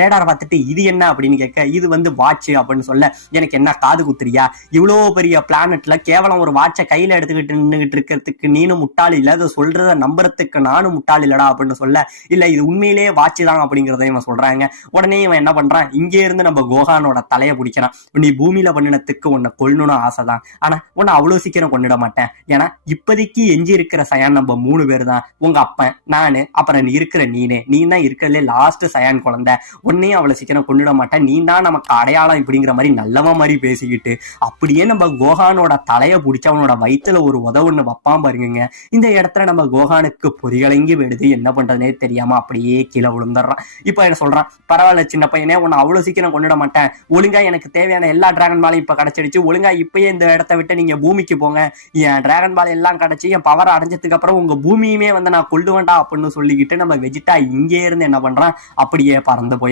Radar பார்த்துட்டு இது என்ன அப்படின்னு கேட்க, இது வந்து வாட்ச் அப்படின்னு சொல்ல, எனக்கு என்ன காது குத்துறியா, இவ்வளோ பெரிய பிளானட்ல கேவலம் ஒரு வாட்சை கையில எடுத்துக்கிட்டு நின்றுகிட்டு இருக்கிறதுக்கு நீனும் முட்டாள் இல்ல, அதை சொல்றத நம்புறதுக்கு நானும் முட்டாள் இல்லடா அப்படின்னு சொல்ல, இல்ல இது உண்மையிலேயே வாட்ச் தான் அப்படிங்கிறத இவன் சொல்றாங்க. உடனே இவன் என்ன பண்றான், இங்கே இருந்து நம்ம கோகானோட தலையை பிடிக்கிறான். நீ பூமியில பண்ணினத்துக்கு உன்னை கொல்லணும்னு ஆசைதான், ஆனா உன்னை அவ்வளவு சீக்கிரம் கொண்டுட மாட்டேன். ஏன்னா இப்போதைக்கு எஞ்சி இருக்கிற சயான் நம்ம 3 பேர் தான், உங்க அப்பன், நானு, அப்புறம் நீ இருக்கிற நீ தான் இருக்கிறதுல லாஸ்ட் சயான் குழந்தை. உன்னையும் அவ்வளவு சீக்கிரம் கொண்டுட மாட்டேன், நீ தான் நமக்கு அடையாளம் இப்படிங்கிற மாதிரி நல்லவ மாதிரி பேசிக்கிட்டு அப்படியே நம்ம கோகானோட தலையை பிடிச்சி அவனோட வயிற்றுல ஒரு உதவுன்னு வைப்பான் பாருங்க. இந்த இடத்துல நம்ம கோகானுக்கு பொறிகலங்கி விடுது, என்ன பண்றதுனே தெரியாம அப்படியே கீழே விழுந்துடுறான். இப்ப என்ன சொல்றான், பரவாயில்ல சின்ன பையனே, உன்னை அவ்வளவு சீக்கிரம் கொண்டுட மாட்டேன், ஒழுங்கா எனக்கு தேவையான எல்லா டிராகன் பாலையும் இப்ப கிடைச்சிடுச்சு, ஒழுங்கா இப்பயே இந்த இடத்த விட்டு நீங்க பூமிக்கு போங்க, என் டிராகன் பால் எல்லாம் கிடைச்சி என் பவர் அடைஞ்சதுக்கு அப்புறம் உங்க பூமியுமே வந்து நான் கொல்லுவேண்டா அப்படின்னு சொல்லிக்கிட்டு நம்ம வெஜிட்டா இங்கே இருந்து என்ன பண்றான், அப்படியே பறந்து போய்